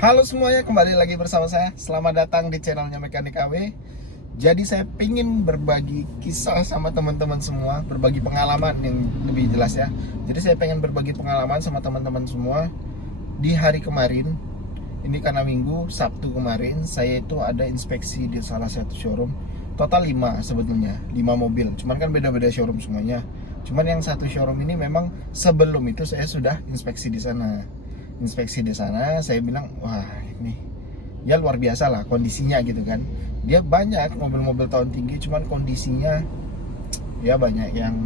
Halo semuanya, kembali lagi bersama saya. Selamat datang di channelnya Mekanik AW. Jadi saya pingin berbagi kisah sama teman-teman semua, berbagi pengalaman yang lebih jelas ya. Jadi saya pengen berbagi pengalaman sama teman-teman semua. Di hari kemarin, ini karena Minggu, Sabtu kemarin, saya itu ada inspeksi di salah satu showroom. Total 5 sebetulnya, 5 mobil. Cuman kan beda-beda showroom semuanya. Cuman yang satu showroom ini memang sebelum itu saya sudah inspeksi di sana. Saya bilang, wah ini ya luar biasa lah kondisinya gitu kan. Dia banyak mobil-mobil tahun tinggi, cuman kondisinya ya banyak yang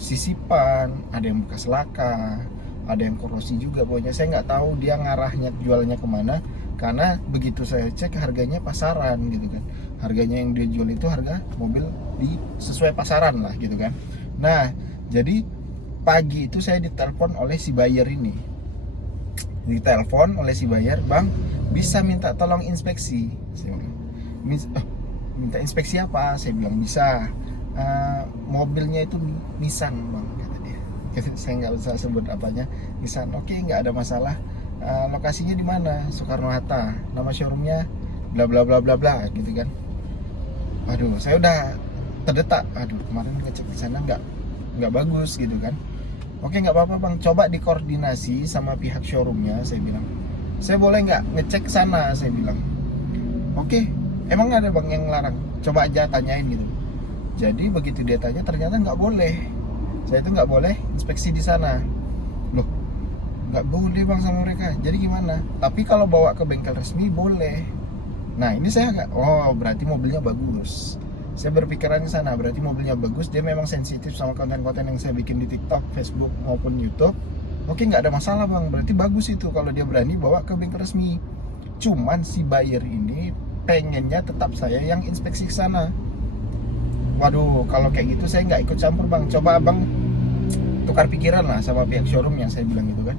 sisipan, ada yang bekas laka, ada yang korosi juga. Pokoknya saya nggak tahu dia ngarahnya jualnya kemana, karena begitu saya cek harganya pasaran gitu kan. Harganya yang dia jual itu harga mobil di sesuai pasaran lah gitu kan. Nah, jadi pagi itu saya ditelepon oleh si buyer ini, ditelepon oleh si buyer, bang bisa minta tolong inspeksi. Saya bilang, minta inspeksi apa? Saya bilang bisa. Mobilnya itu Nissan bang, kata dia. Saya nggak usah sebut apanya, Nissan. Oke, nggak ada masalah. Lokasinya di mana? Soekarno Hatta. Nama showroomnya bla bla bla bla bla gitu kan. Aduh, saya udah terdetak. Aduh, kemarin ngecek di sana nggak bagus gitu kan. Oke, nggak apa-apa bang, coba dikoordinasi sama pihak showroomnya. Saya bilang, saya boleh nggak ngecek ke sana? Saya bilang, oke, emang ada bang yang larang? Coba aja tanyain gitu. Jadi begitu dia tanya, ternyata nggak boleh. Saya itu nggak boleh inspeksi di sana. Loh, nggak boleh bang sama mereka. Jadi gimana? Tapi kalau bawa ke bengkel resmi boleh. Nah ini saya nggak, oh berarti mobilnya bagus. Saya berpikiran ke sana, berarti mobilnya bagus, dia memang sensitif sama konten-konten yang saya bikin di TikTok, Facebook maupun YouTube. Oke, nggak ada masalah bang, berarti bagus itu kalau dia berani bawa ke bengkel resmi. Cuman si buyer ini pengennya tetap saya yang inspeksi ke sana. Waduh, kalau kayak gitu saya nggak ikut campur bang. Coba abang tukar pikiran lah sama pihak showroom yang saya bilang gitu kan.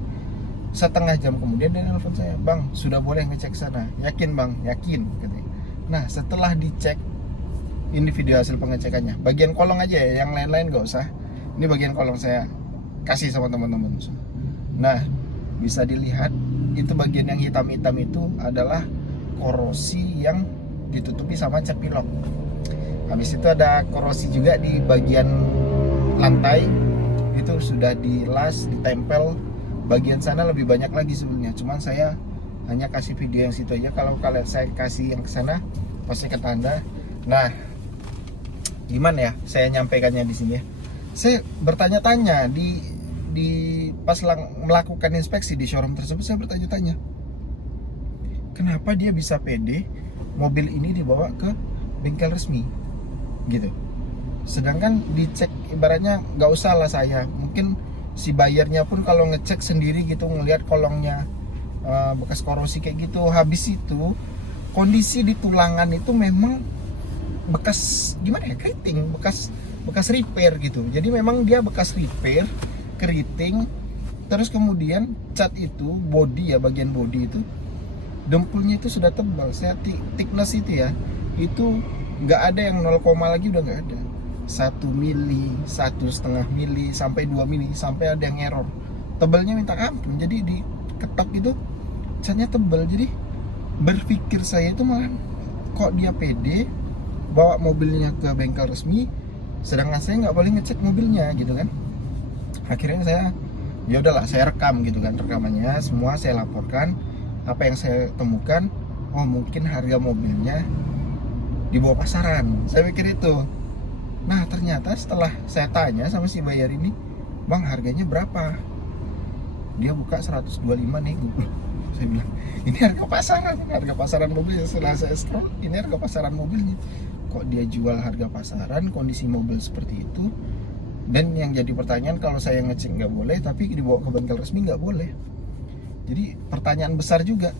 Setengah jam kemudian dia nelfon saya, bang sudah boleh ngecek sana. Yakin bang? Yakin katanya. Nah setelah dicek, ini video hasil pengecekannya. Bagian kolong aja ya, yang lain-lain gak usah. Ini bagian kolong saya kasih sama teman-teman. Nah, bisa dilihat itu bagian yang hitam-hitam itu adalah korosi yang ditutupi sama cat pilok. Habis itu ada korosi juga di bagian lantai. Itu sudah dilas, ditempel. Bagian sana lebih banyak lagi sebenarnya. Cuman saya hanya kasih video yang situ aja. Kalau kalian saya kasih yang ke sana, pasti ketanda. Nah, gimana ya saya nyampaikannya di sini ya. Saya bertanya-tanya di pas melakukan inspeksi di showroom tersebut, saya bertanya-tanya kenapa dia bisa pede mobil ini dibawa ke bengkel resmi gitu. Sedangkan dicek ibaratnya nggak usah lah saya. Mungkin si bayarnya pun kalau ngecek sendiri gitu, ngelihat kolongnya bekas korosi kayak gitu. Habis itu kondisi di tulangan itu memang bekas gimana ya, keriting, bekas repair gitu. Jadi memang dia bekas repair, keriting. Terus kemudian cat itu body ya, bagian body itu dempulnya itu sudah tebal. Saya thickness itu ya, itu nggak ada yang 0, lagi udah nggak ada. 1 mili, 1,5 mili, sampai 2 mili, sampai ada yang error. Tebalnya minta ampun. Jadi di ketok itu catnya tebal. Jadi berpikir saya itu malah, kok dia pede bawa mobilnya ke bengkel resmi, sedangkan saya nggak boleh ngecek mobilnya gitu kan. Akhirnya saya ya udahlah, saya rekam gitu kan, rekamannya semua saya laporkan apa yang saya temukan. Oh mungkin harga mobilnya di bawah pasaran, saya pikir itu. Nah ternyata setelah saya tanya sama si buyer ini, bang harganya berapa? Dia buka 125 nih. Saya bilang, ini harga pasaran mobil. Setelah saya scroll, ini harga pasaran mobilnya. Kok dia jual harga pasaran, kondisi mobil seperti itu? Dan yang jadi pertanyaan, kalau saya ngecek nggak boleh, tapi dibawa ke bengkel resmi nggak boleh. Jadi pertanyaan besar juga,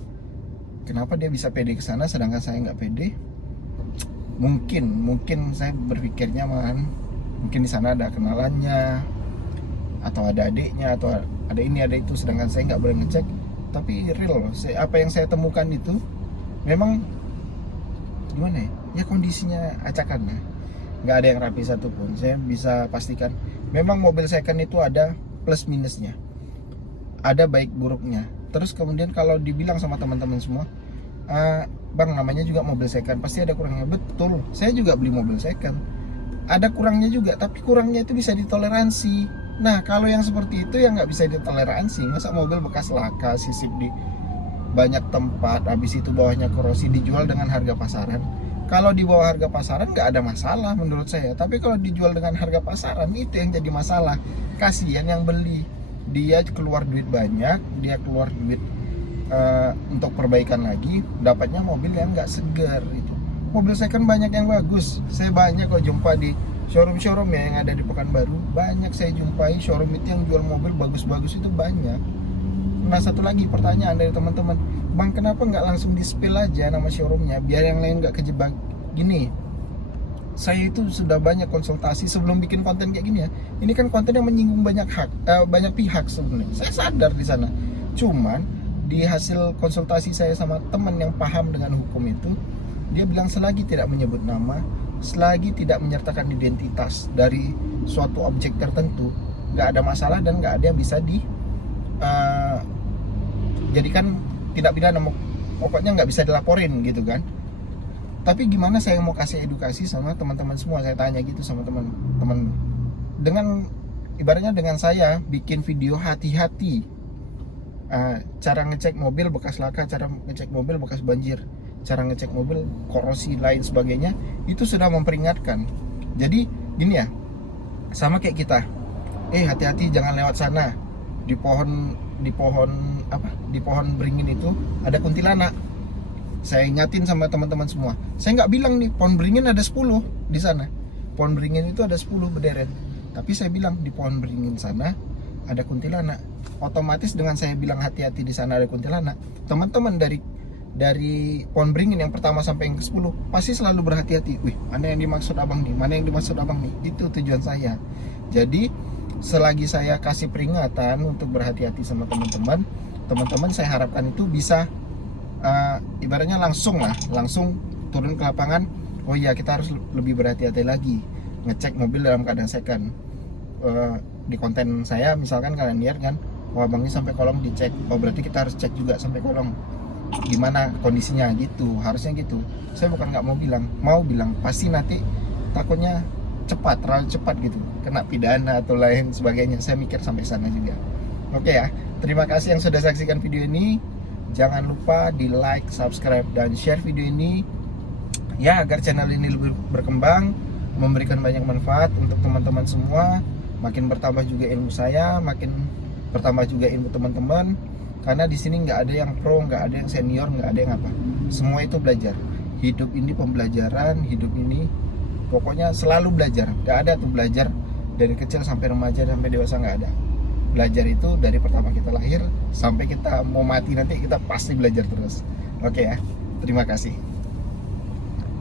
kenapa dia bisa pede ke sana sedangkan saya nggak pede? Mungkin saya berpikirnya mungkin di sana ada kenalannya, atau ada adiknya, atau ada ini ada itu, sedangkan saya nggak boleh ngecek. Tapi real loh, apa yang saya temukan itu memang gimana ya, ya kondisinya acakan lah, nggak ada yang rapi satupun. Saya bisa pastikan memang mobil second itu ada plus minusnya, ada baik buruknya. Terus kemudian kalau dibilang sama teman-teman semua, bang namanya juga mobil second, pasti ada kurangnya. Betul, saya juga beli mobil second, ada kurangnya juga, tapi kurangnya itu bisa ditoleransi. Nah kalau yang seperti itu yang nggak bisa ditoleransi, masa mobil bekas laka, sisip di banyak tempat, habis itu bawahnya korosi, dijual dengan harga pasaran. Kalau di bawah harga pasaran nggak ada masalah menurut saya, tapi kalau dijual dengan harga pasaran itu yang jadi masalah. Kasihan yang beli, dia keluar duit banyak, dia keluar duit untuk perbaikan lagi, dapatnya mobil yang nggak segar itu. Mobil second banyak yang bagus, saya banyak kok jumpa di showroom ya yang ada di Pekanbaru, banyak saya jumpai showroom itu yang jual mobil bagus-bagus itu banyak. Nah satu lagi pertanyaan dari teman-teman, bang kenapa nggak langsung di spill aja nama showroomnya biar yang lain nggak kejebak? Gini, saya itu sudah banyak konsultasi sebelum bikin konten kayak gini ya. Ini kan konten yang menyinggung banyak pihak sebenarnya. Saya sadar di sana. Cuman di hasil konsultasi saya sama teman yang paham dengan hukum itu, dia bilang selagi tidak menyebut nama, selagi tidak menyertakan identitas dari suatu objek tertentu, nggak ada masalah dan nggak ada yang bisa jadikan tidak pidana, pokoknya nggak bisa dilaporin gitu kan. Tapi gimana saya mau kasih edukasi sama teman-teman semua, saya tanya gitu sama teman-teman, dengan ibaratnya dengan saya bikin video hati-hati, cara ngecek mobil bekas laka, cara ngecek mobil bekas banjir, cara ngecek mobil korosi lain sebagainya, itu sudah memperingatkan. Jadi gini ya, sama kayak kita, hati-hati jangan lewat sana, di pohon beringin itu ada kuntilanak. Saya ingatin sama teman-teman semua, saya nggak bilang nih pohon beringin ada 10 di sana, pohon beringin itu ada 10 berderet, tapi saya bilang di pohon beringin sana ada kuntilanak. Otomatis dengan saya bilang hati-hati di sana ada kuntilanak, teman-teman dari pohon beringin yang pertama sampai yang ke-10 pasti selalu berhati-hati. Wih, mana yang dimaksud abang nih, mana yang dimaksud abang nih. Itu tujuan saya. Jadi selagi saya kasih peringatan untuk berhati-hati sama teman-teman saya harapkan itu bisa ibaratnya langsung turun ke lapangan. Oh iya, kita harus lebih berhati-hati lagi ngecek mobil dalam keadaan second. Di konten saya misalkan kalian lihat kan, wah bang ini sampai kolong dicek, oh berarti kita harus cek juga sampai kolong gimana kondisinya gitu, harusnya gitu. Saya bukan nggak mau bilang pasti nanti takutnya terlalu cepat gitu, kena pidana atau lain sebagainya. Saya mikir sampai sana juga. Oke ya, terima kasih yang sudah saksikan video ini. Jangan lupa di like, subscribe, dan share video ini ya, agar channel ini lebih berkembang, memberikan banyak manfaat untuk teman-teman semua. Makin bertambah juga ilmu saya, makin bertambah juga ilmu teman-teman. Karena di sini nggak ada yang pro, nggak ada yang senior, nggak ada yang apa. Semua itu belajar. Hidup ini pembelajaran, hidup ini pokoknya selalu belajar. Nggak ada tuh belajar dari kecil sampai remaja sampai dewasa, nggak ada. Belajar itu dari pertama kita lahir sampai kita mau mati nanti, kita pasti belajar terus. Oke ya, terima kasih.